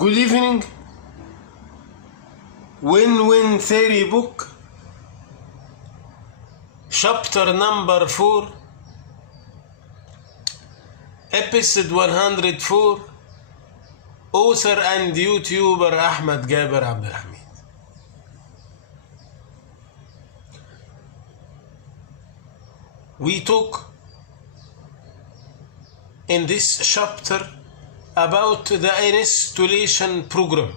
Good evening. Win-Win Theory book, chapter number 4, episode 104, author and YouTuber Ahmed Gaber Abdelhamid. We talk in this chapter about the installation program.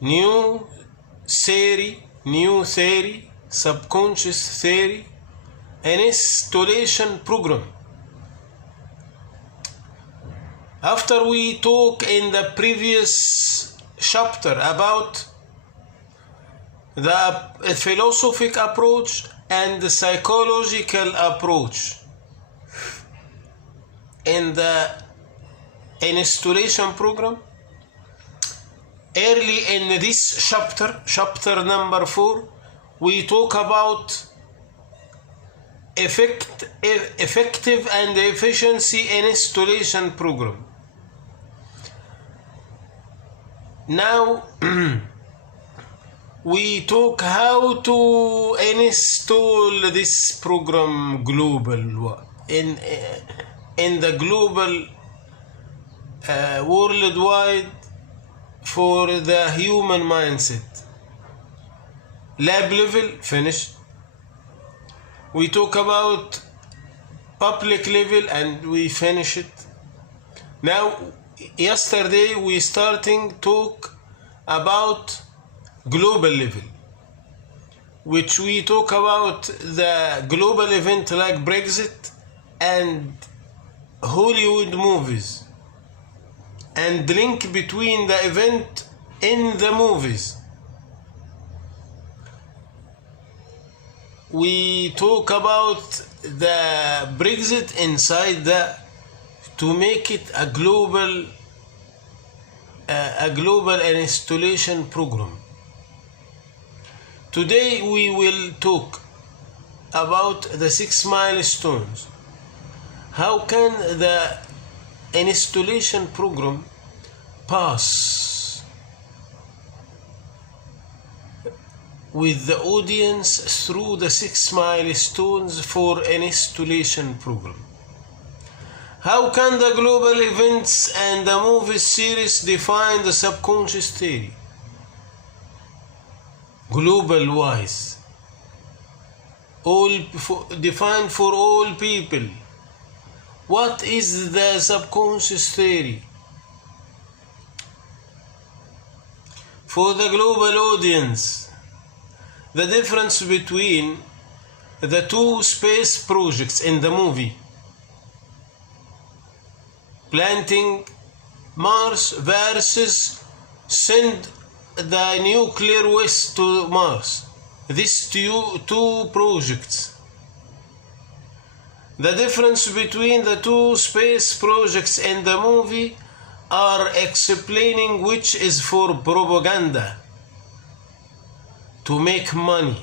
New theory, subconscious theory, installation program. After we talk in the previous chapter about the philosophic approach and the psychological approach in the installation program, early in this chapter number 4, we talk about effective and efficiency installation program. Now we talk how to install this program global in the global worldwide for the human mindset. Lab level, finished. We talk about public level and we finish it. Now, yesterday we starting talk about global level, which we talk about the global event like Brexit and Hollywood movies, and the link between the event in the movies. We talk about the Brexit inside to make it a global installation program. Today we will talk about the 6 milestones. How can the installation program pass with the audience through the 6 milestones for an installation program? How can the global events and the movie series define the subconscious theory? Global wise, defined for all people. What is the subconscious theory? For the global audience, the difference between the 2 space projects in the movie, planting Mars versus send the nuclear waste to Mars. These two projects. The difference between the 2 space projects in the movie are explaining which is for propaganda, to make money,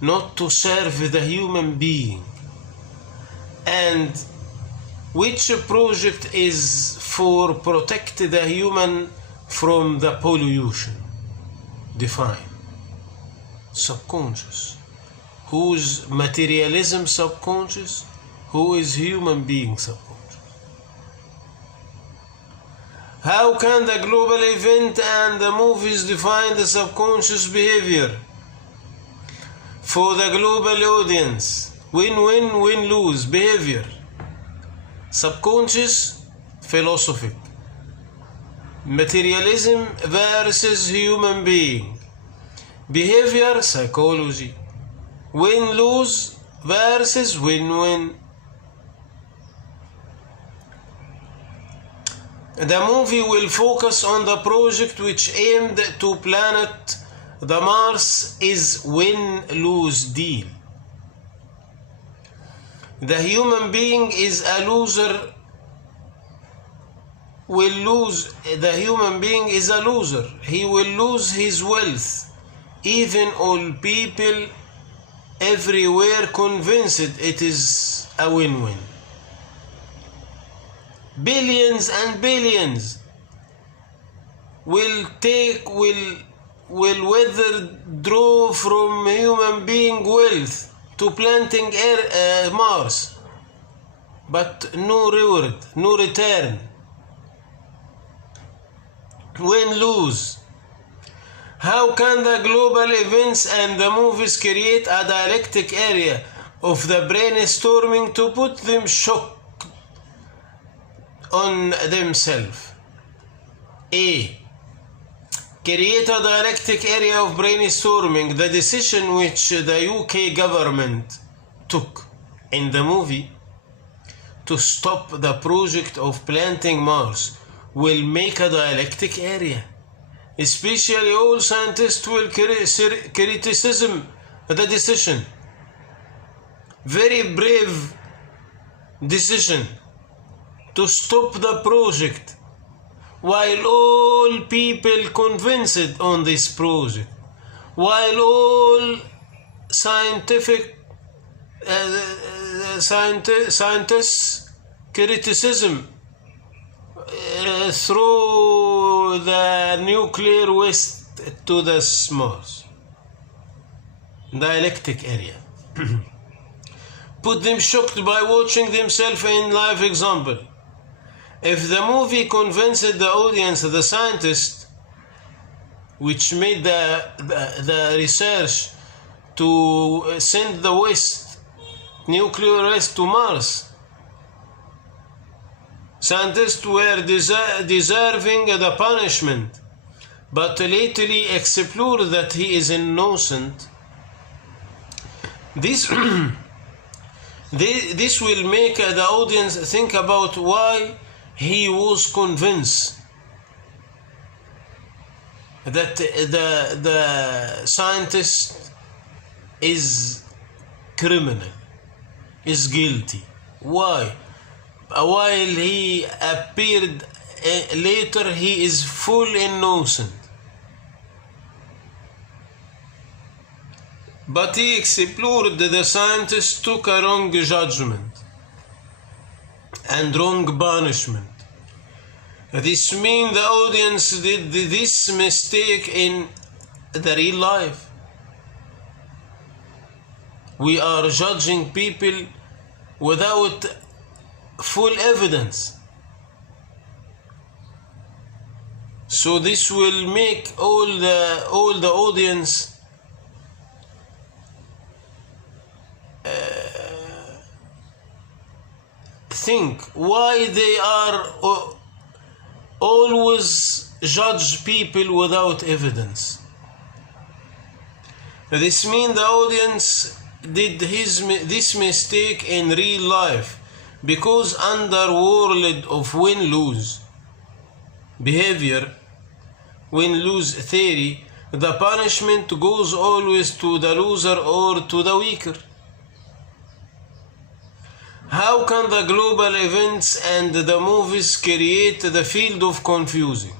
not to serve the human being, and which project is for protect the human from the pollution. Define. Subconscious. Whose materialism subconscious? Who is human being subconscious? How can the global event and the movies define the subconscious behavior? For the global audience, win-win, win-lose behavior. Subconscious, philosophic. Materialism versus human being. Behavior, psychology. Win-lose versus win-win. The movie will focus on the project which aimed to planet the Mars is win-lose deal. The human being is a loser. The human being is a loser. He will lose his wealth. Even all people everywhere convinced it is a win-win. billions and billions will withdraw from human being wealth to planting Mars, but no reward, no return. Win-lose. How can the global events and the movies create a dialectic area of the brainstorming to put them shocked on themselves? A. Create a dialectic area of brainstorming. The decision which the UK government took in the movie to stop the project of planting Mars will make a dialectic area. Especially all scientists will criticism the decision. Very brave decision to stop the project, while all people convinced on this project, while all scientists criticism through the nuclear waste to the Mars. Dialectic area. Put them shocked by watching themselves in live example. If the movie convinced the audience, the scientists which made the research to send the waste, nuclear waste to Mars, scientists were deserving the punishment, but lately explore that he is innocent. This will make the audience think about why he was convinced that the scientist is criminal, is guilty. Why? While he appeared later, he is full innocent. But he explored the scientist took a wrong judgment and wrong punishment. This means the audience did this mistake in the real life. We are judging people without full evidence. So this will make all the audience think why they are always judge people without evidence. This means the audience did this mistake in real life, because under world of win-lose behavior, win-lose theory, the punishment goes always to the loser or to the weaker. How can the global events and the movies create the field of confusing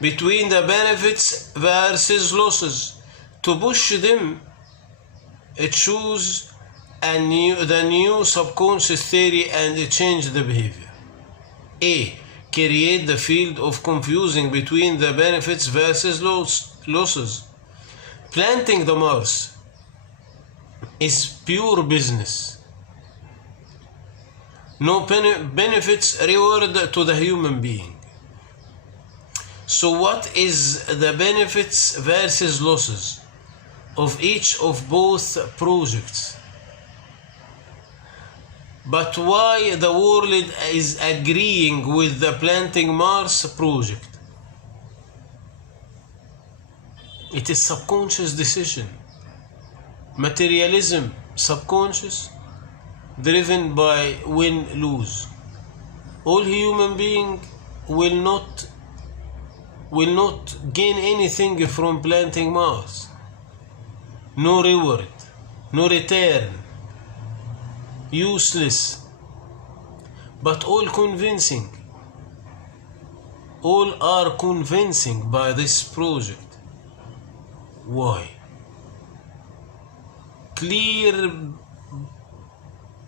between the benefits versus losses? To push them, choose the new subconscious theory and change the behavior. A. Create the field of confusing between the benefits versus losses. Planting the Mars is pure business. No benefits reward to the human being. So what is the benefits versus losses of each of both projects? But why the world is agreeing with the planting Mars project? It is subconscious decision. Materialism, subconscious, driven by win-lose. All human beings will not gain anything from planting Mars. No reward, no return, useless, but all convincing. All are convincing by this project. Why? Clear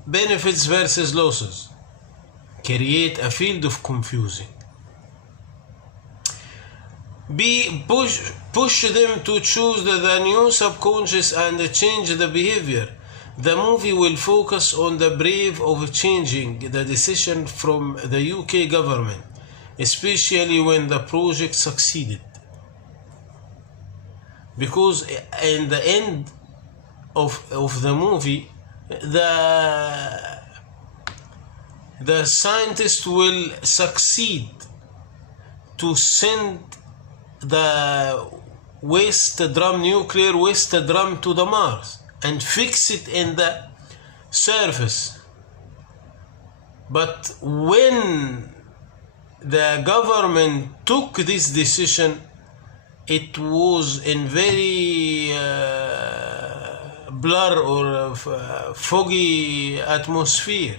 benefits versus losses, create a field of confusing. B. Push them to choose the new subconscious and change the behavior. The movie will focus on the brave of changing the decision from the UK government, especially when the project succeeded. Because in the end of the movie, the scientists will succeed to send the nuclear waste drum to the Mars and fix it in the surface. But when the government took this decision, it was in very blur or foggy atmosphere.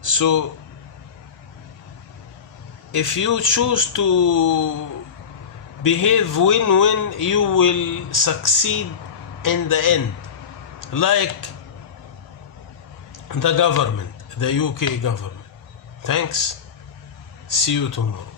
So if you choose to behave win-win, you will succeed in the end, like the government, the UK government. Thanks. See you tomorrow.